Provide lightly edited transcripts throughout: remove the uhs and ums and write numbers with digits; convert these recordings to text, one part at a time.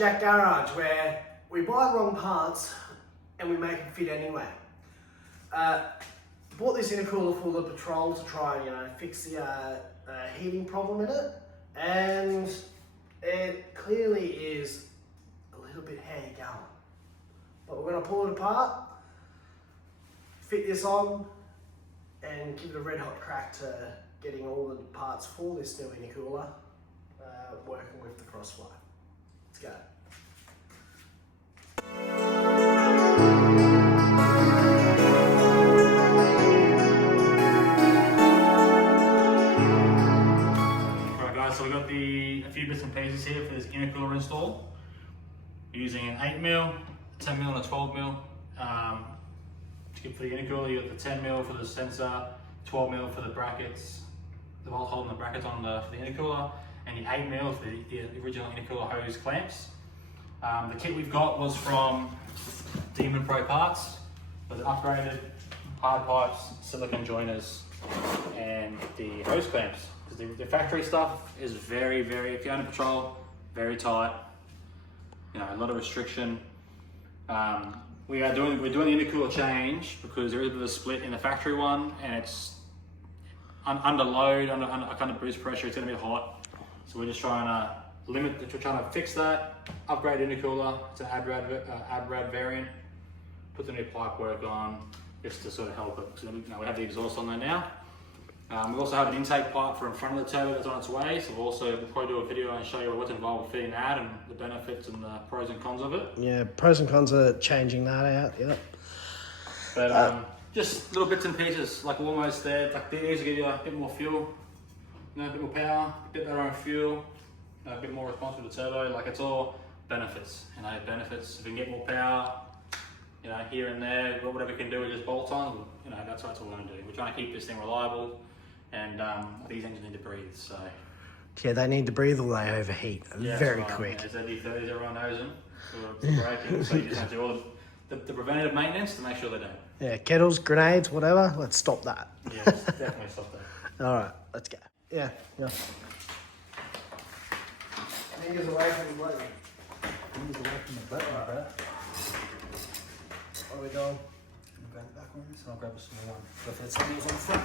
crackerjack garage where we buy the wrong parts and we make it fit anyway. Bought this intercooler for the patrol to try and fix the heating problem in it, and it clearly is a little bit handy going. But we're going to pull it apart, fit this on, and give it a red hot crack to getting all the parts for this new intercooler working with the crossflow. Let's go. Alright guys, so we've got a few bits and pieces here for this intercooler install. Using an 8mm, 10mm and a 12mm. For the intercooler, you got the 10mm for the sensor, 12mm for the brackets, the bolt holding the brackets on for the intercooler, and the 8mm for the original intercooler hose clamps. The kit we've got was from Demon Pro Parts, with upgraded hard pipes, silicone joiners, and the hose clamps. Because the factory stuff is very, if you're under patrol, very tight. A lot of restriction. We're doing the intercooler change because there is a bit of a split in the factory one, and it's under load, under kind of boost pressure. It's going to be hot, so we're just trying to fix that. Upgrade intercooler. It's an ABRAD variant. Put the new pipe work on just to sort of help it. So we have the exhaust on there now. We also have an intake pipe for in front of the turbo that's on its way, so we'll probably do a video and show you what's involved with fitting that and the benefits and the pros and cons of it. Yeah, pros and cons of changing that out, yeah. But just little bits and pieces, like almost there. Like these will give you a bit more fuel, a bit more power, a bit better on fuel, a bit more response with the turbo. Like it's all benefits, benefits. If we can get more power, here and there, whatever we can do with just bolt on, that's what we're going to do. We're trying to keep this thing reliable. And these engines need to breathe, so... Yeah, they need to breathe or they overheat very quick. Yeah, ZD30s, everyone knows them. So braking, so you just have to do all the preventative maintenance to make sure they don't. Yeah, kettles, grenades, whatever, let's stop that. Yeah, definitely stop that. Alright, let's go. Yeah. Fingers away from the button. Fingers away from the button, bro. What are we doing? I'll grab it backwards and I'll grab a small one. Go for the wheels on the front.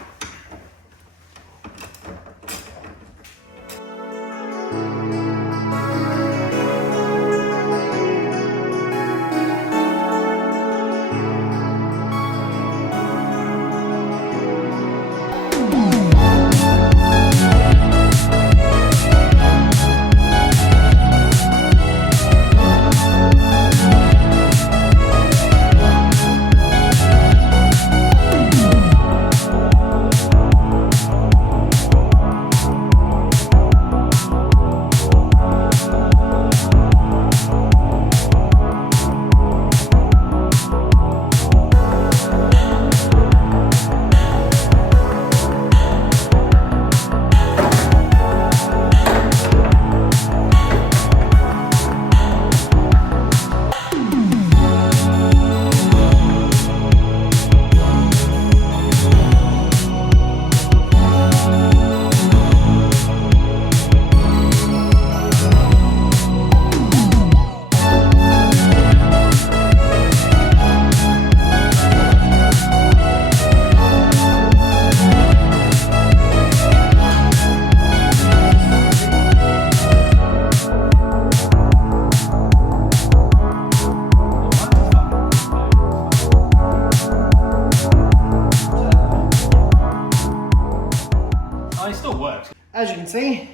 As you can see,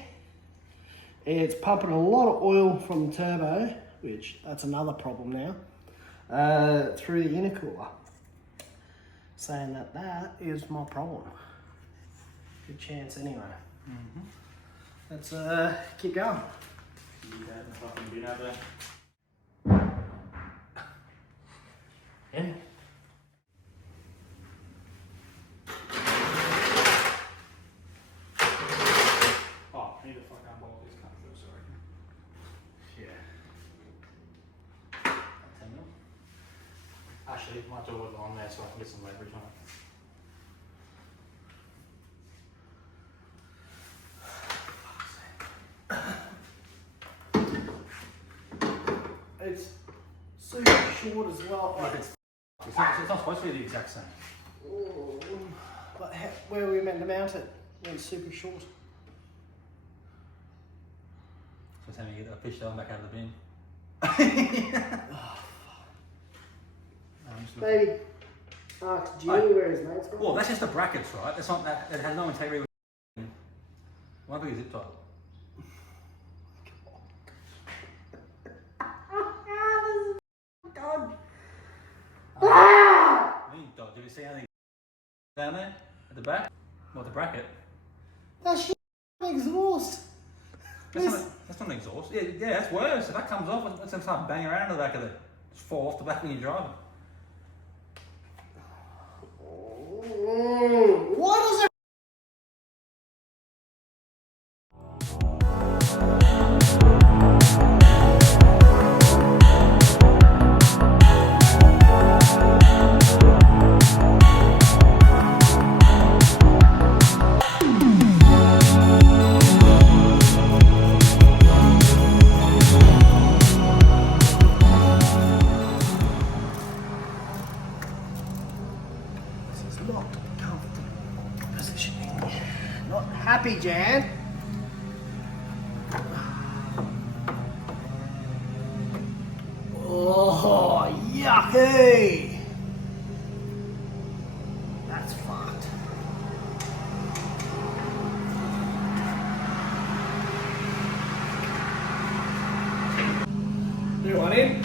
it's pumping a lot of oil from the turbo, which that's another problem now, through the intercooler. Saying that is my problem. Good chance anyway. Let's keep going. Yeah. Actually, might do it on there so I can get some leverage on it. it's super short as well. Like it's not supposed to be the exact same. But where are we meant to mount it? When it's super short. So tell me you get that fish tail back out of the bin. Maybe ask Jimmy where his mate's from. Well, that's just the brackets, right? That's not that. It has no integrity with. Why be a zip tie? God. Did you see anything down there at the back? What, the bracket? That's shit exhaust. That's not an exhaust. Yeah, that's worse. If that comes off, it's gonna start banging around the back of it. Just fall off the back when you're driving. Why does it? Not comfortable positioning. Not happy, Jan. Oh, yucky! That's fucked. New one in.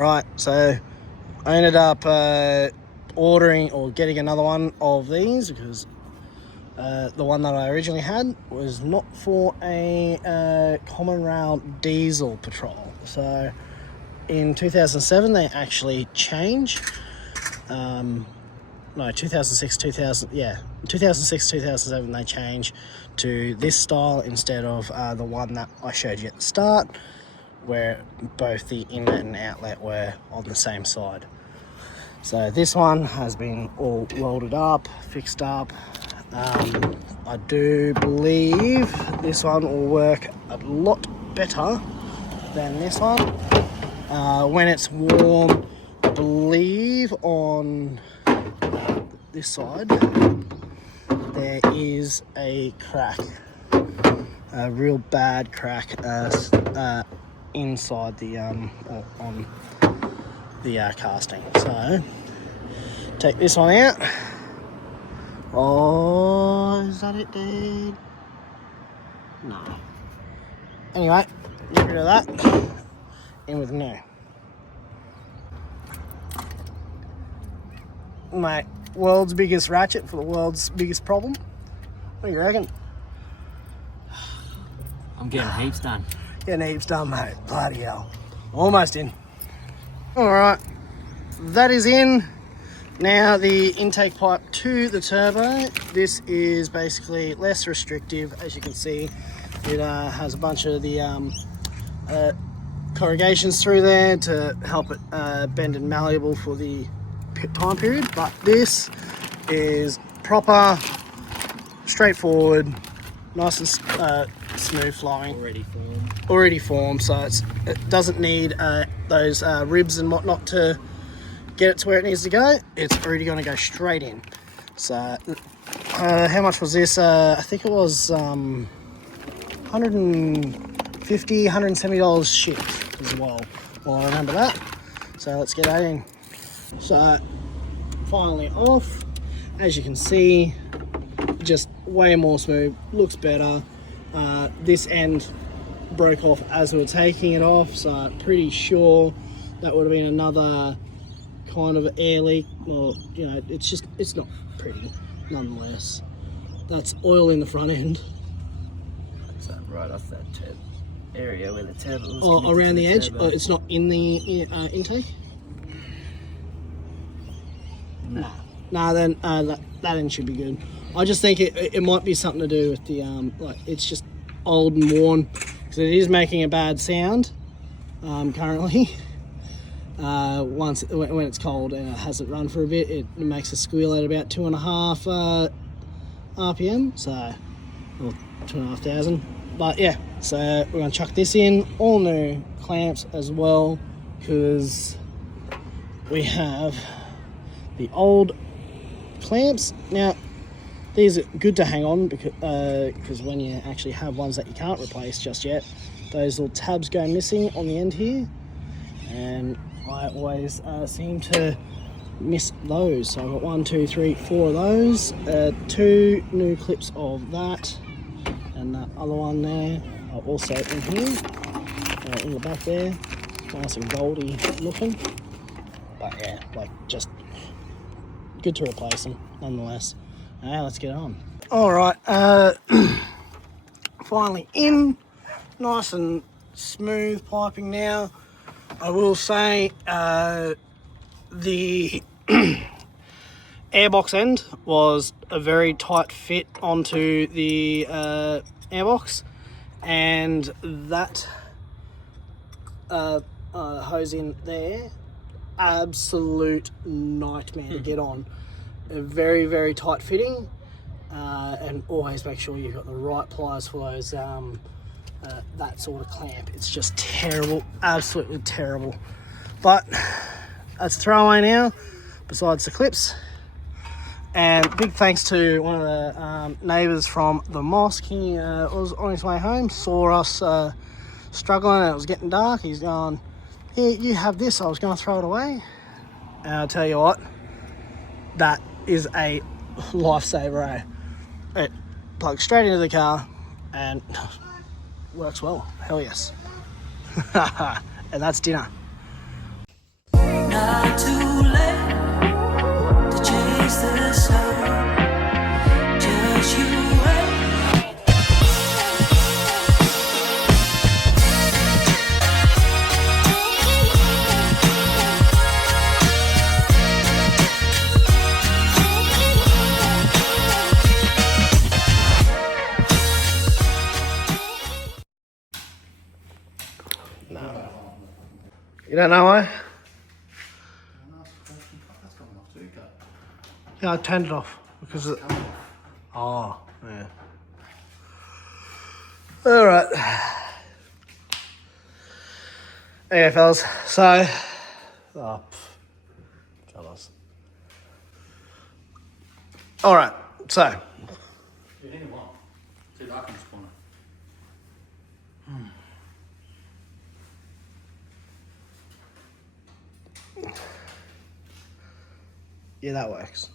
Right, so I ended up ordering or getting another one of these because the one that I originally had was not for a common rail diesel patrol. So in 2007 they actually changed. No, 2006, 2007 they changed to this style instead of the one that I showed you at the start, where both the inlet and outlet were on the same side. So this one has been all welded up, fixed up, I do believe this one will work a lot better than this one. When it's warm, I believe on this side there is a crack, a real bad crack inside the or on the casting. So take this one out. Oh, is that it, dude? No. Anyway, get rid of that. In with new. Mate, world's biggest ratchet for the world's biggest problem. What do you reckon? I'm getting heaps done. Getting heaps done, mate. Bloody hell. Almost in. Alright, that is in. Now the intake pipe to the turbo. This is basically less restrictive. As you can see, it has a bunch of the corrugations through there to help it bend and malleable for the time period. But this is proper, straightforward, nice and smooth flowing. Already formed, so it doesn't need those ribs and whatnot to get it to where it needs to go. It's already going to go straight in. So how much was this? I think it was $150, $170 shipped as well. Well, I remember that. So let's get that in. So finally off. As you can see, just way more smooth, looks better. This end broke off as we were taking it off, so I'm pretty sure that would have been another kind of air leak. Well, you know, it's not pretty nonetheless. That's oil in the front end. Is that right off that area where the turbo was? Oh, around the edge? Oh, it's not in the intake? No. Nah, then that end should be good. I just think it might be something to do with the like, it's just old and worn, because it is making a bad sound currently. When it's cold and it hasn't run for a bit, it makes a squeal at about 2.5 RPM, so, or 2,500. But yeah, so we're gonna chuck this in, all new clamps as well, because we have the old clamps. Now these are good to hang on because when you actually have ones that you can't replace just yet, those little tabs go missing on the end here, and I always seem to miss those. So I've got 1, 2, 3, 4 of those, 2 new clips of that, and that other one there are also in here, in the back there, nice and goldy looking. But yeah, like, just good to replace them nonetheless. Now let's get on. All right, finally in, nice and smooth piping now. I will say the airbox end was a very tight fit onto the airbox, and that hose in there, absolute nightmare to get on. A very, very tight fitting, and always make sure you've got the right pliers for those that sort of clamp. It's just terrible, absolutely terrible. But that's a throwaway now, besides the clips. And big thanks to one of the neighbours from the mosque. He was on his way home, saw us struggling, and it was getting dark. He's going, "Here, you have this." I was going to throw it away, and I'll tell you what, that is a lifesaver, eh? It plugs straight into the car and works well. Hell yes. And that's dinner. Not too late to chase the sun. Just you wait. You don't know why? Yeah, I turned it off because Oh, yeah. All right. Okay, fellas. So, fellas. All right. So, Yeah, either one. See if I can spawn it. yeah, that works.